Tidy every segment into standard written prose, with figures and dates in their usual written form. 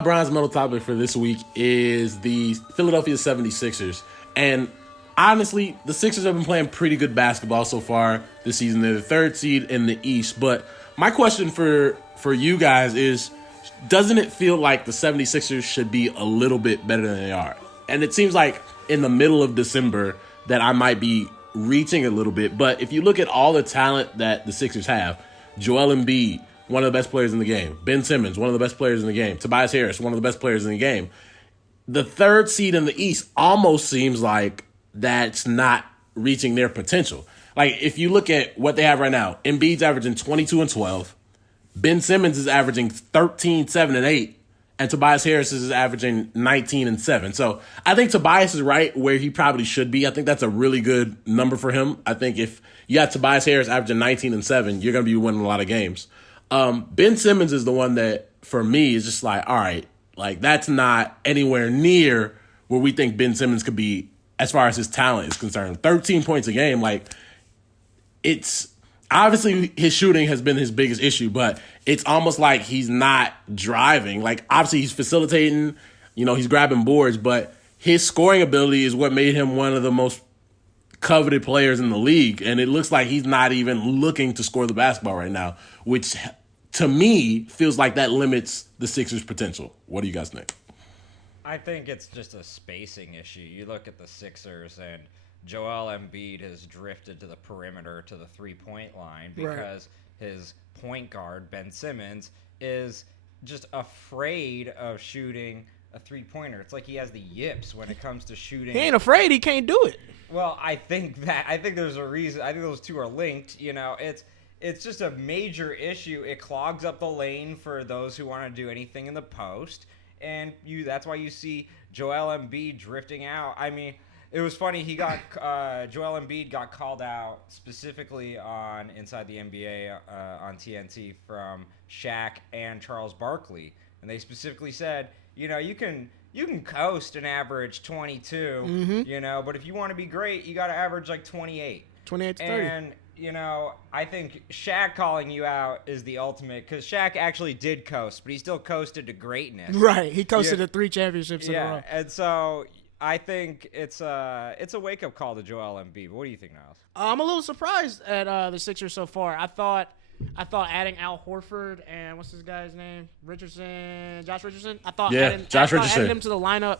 Bronze medal topic for this week is the Philadelphia 76ers. And honestly, the Sixers have been playing pretty good basketball so far this season. They're the third seed in the East. But my question for you guys is, doesn't it feel like the 76ers should be a little bit better than they are? And it seems like in the middle of December that I might be reaching a little bit. But if you look at all the talent that the Sixers have, Joel Embiid, one of the best players in the game. Ben Simmons, one of the best players in the game. Tobias Harris, one of the best players in the game. The third seed in the East almost seems like that's not reaching their potential. Like, if you look at what they have right now, Embiid's averaging 22 and 12. Ben Simmons is averaging 13, 7, and 8. And Tobias Harris is averaging 19 and 7. So I think Tobias is right where he probably should be. I think that's a really good number for him. I think if you got Tobias Harris averaging 19 and 7, you're going to be winning a lot of games. Ben Simmons is the one that, for me, is just like, all right, like that's not anywhere near where we think Ben Simmons could be as far as his talent is concerned. 13 points a game, like it's obviously his shooting has been his biggest issue, but it's almost like he's not driving. Like obviously he's facilitating, he's grabbing boards, but his scoring ability is what made him one of the most coveted players in the league, and it looks like he's not even looking to score the basketball right now, which to me feels like that limits the Sixers' potential. What do you guys think? I think it's just a spacing issue. You look at the Sixers, and Joel Embiid has drifted to the perimeter to the three-point line because his point guard, Ben Simmons, is just afraid of shooting a three-pointer. It's like he has the yips when it comes to shooting. He ain't afraid. He can't do it. Well, I think there's a reason. I think those two are linked. It's just a major issue. It clogs up the lane for those who want to do anything in the post, and that's why you see Joel Embiid drifting out. I mean, it was funny. Joel Embiid got called out specifically on Inside the NBA on TNT from Shaq and Charles Barkley, and they specifically said, you can coast and average 22, but if you want to be great, you got to average like 28. 28 to 30. And, I think Shaq calling you out is the ultimate, because Shaq actually did coast, but he still coasted to greatness. Right. He coasted to 3 championships in a row. Yeah, and so I think it's a wake-up call to Joel Embiid. What do you think, Niles? I'm a little surprised at the Sixers so far. I thought adding Al Horford and what's this guy's name? Josh Richardson. Josh Richardson. Adding them to the lineup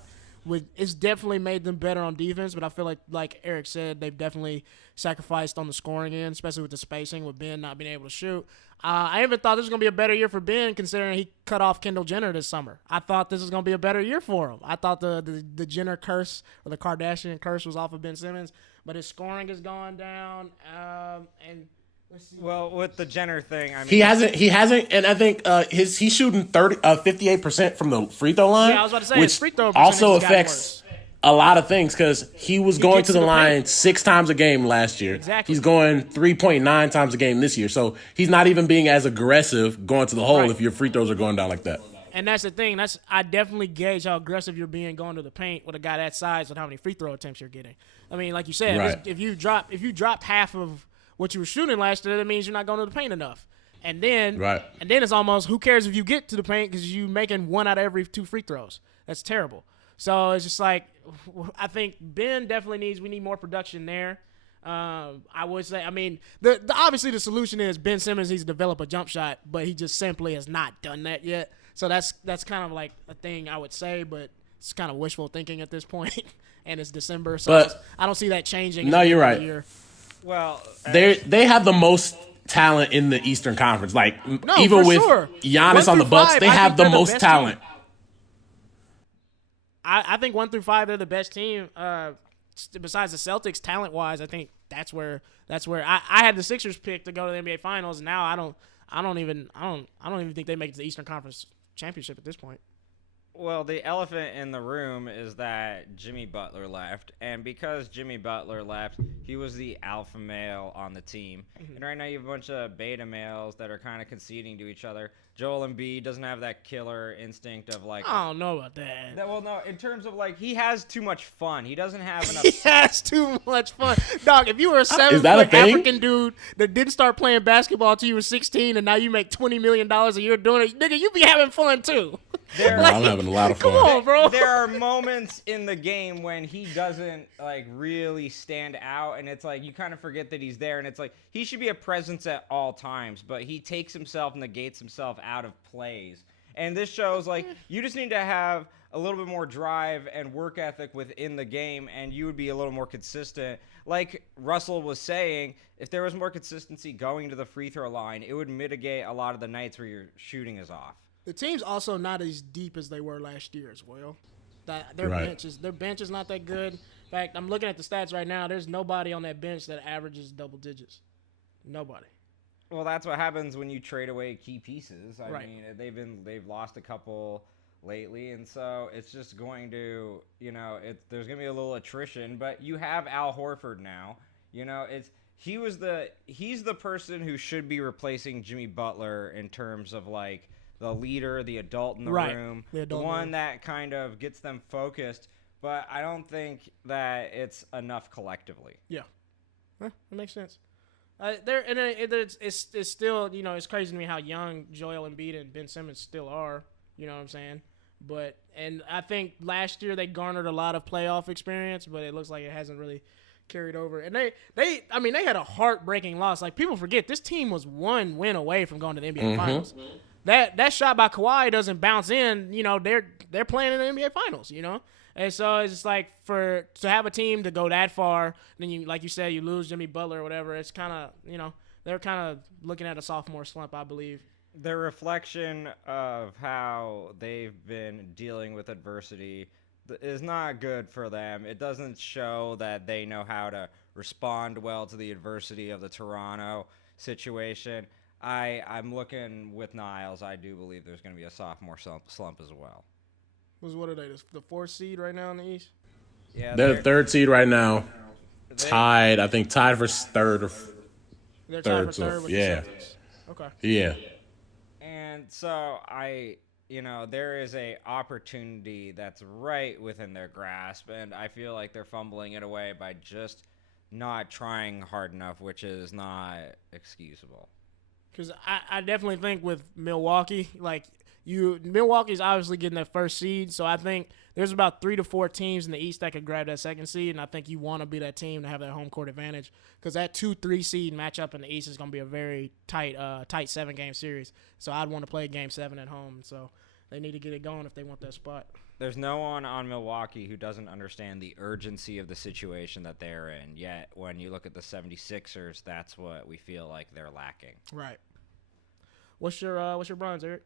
it's definitely made them better on defense, but I feel like Eric said, they've definitely sacrificed on the scoring end, especially with the spacing, with Ben not being able to shoot. I even thought this was going to be a better year for Ben, considering he cut off Kendall Jenner this summer. I thought this was going to be a better year for him. I thought the Jenner curse or the Kardashian curse was off of Ben Simmons, but his scoring has gone down. And let's see. Well, with the Jenner thing, I mean, he hasn't, and I think he's shooting 58% from the free throw line. Yeah, I was about to say, which his free throw also percentage affects a lot of things because he was going to the line 6 times a game last year. Exactly. He's going 3.9 times a game this year, so he's not even being as aggressive going to the hole if your free throws are going down like that. And that's the thing. I definitely gauge how aggressive you're being going to the paint with a guy that size with how many free throw attempts you're getting. I mean, like you said, if you dropped half of what you were shooting last year, that means you're not going to the paint enough. And then it's almost, who cares if you get to the paint because you're making 1 out of every 2 free throws. That's terrible. So it's just like, I think Ben definitely we need more production there. I would say, I mean, obviously the solution is Ben Simmons needs to develop a jump shot, but he just simply has not done that yet. So that's kind of like a thing I would say, but it's kind of wishful thinking at this point, and it's December, so I don't see that changing. No, you're right. Year. Well, they have the most talent in the Eastern Conference. Like even with Giannis on the Bucks, they have the most talent. I think 1 through 5 they're the best team. Besides the Celtics, talent wise, I think that's where I had the Sixers picked to go to the NBA Finals. And now I don't even think they make it to the Eastern Conference Championship at this point. Well, the elephant in the room is that Jimmy Butler left, and because Jimmy Butler left, he was the alpha male on the team. And right now you have a bunch of beta males that are kind of conceding to each other. Joel Embiid doesn't have that killer instinct of like. I don't know about that. Well, no, in terms of like he has too much fun. He doesn't have enough. He has too much fun, dog. If you were a 7-foot African dude that didn't start playing basketball until you were 16, and now you make $20 million a year doing it, nigga, you be having fun too. I'm having a lot of fun. Come on, bro. There are moments in the game when he doesn't like really stand out, and it's like you kind of forget that he's there, and it's like he should be a presence at all times, but he takes himself, negates himself out of plays. And this shows like you just need to have a little bit more drive and work ethic within the game, and you would be a little more consistent. Like Russell was saying, if there was more consistency going to the free throw line, it would mitigate a lot of the nights where your shooting is off. The team's also not as deep as they were last year as well. Their bench is not that good. In fact, I'm looking at the stats right now. There's nobody on that bench that averages double digits. Nobody. Well, that's what happens when you trade away key pieces. I Right. mean, they've lost a couple lately, and so it's just going to, there's going to be a little attrition. But you have Al Horford now. He's the person who should be replacing Jimmy Butler in terms of like the leader, the adult in the room, the one that kind of gets them focused. But I don't think that it's enough collectively. Yeah, that makes sense. It's still, it's crazy to me how young Joel Embiid and Ben Simmons still are. You know what I'm saying? And I think last year they garnered a lot of playoff experience, but it looks like it hasn't really carried over. And they had a heartbreaking loss. Like, people forget this team was one win away from going to the NBA Finals. That shot by Kawhi doesn't bounce in. They're playing in the NBA Finals. And so it's just like to have a team to go that far, then you, like you said, you lose Jimmy Butler or whatever. It's kind of, they're kind of looking at a sophomore slump, I believe. The reflection of how they've been dealing with adversity is not good for them. It doesn't show that they know how to respond well to the adversity of the Toronto situation. I'm looking with Niles. I do believe there's going to be a sophomore slump as well. What are they? The 4th seed right now in the East? Yeah, they're the 3rd seed right now. Tied for third or they're third. Tied for third with the Celtics. Okay. Yeah. And so there is a opportunity that's right within their grasp, and I feel like they're fumbling it away by just not trying hard enough, which is not excusable. Because I definitely think with Milwaukee, Milwaukee's obviously getting that 1st seed, so I think there's about 3 to 4 teams in the East that could grab that 2nd seed, and I think you want to be that team to have that home court advantage, because that 2-3 seed matchup in the East is going to be a very tight 7-game series. So I'd want to play Game 7 at home, so they need to get it going if they want that spot. There's no one on Milwaukee who doesn't understand the urgency of the situation that they're in, yet when you look at the 76ers, that's what we feel like they're lacking. Right. What's your bronze, Eric?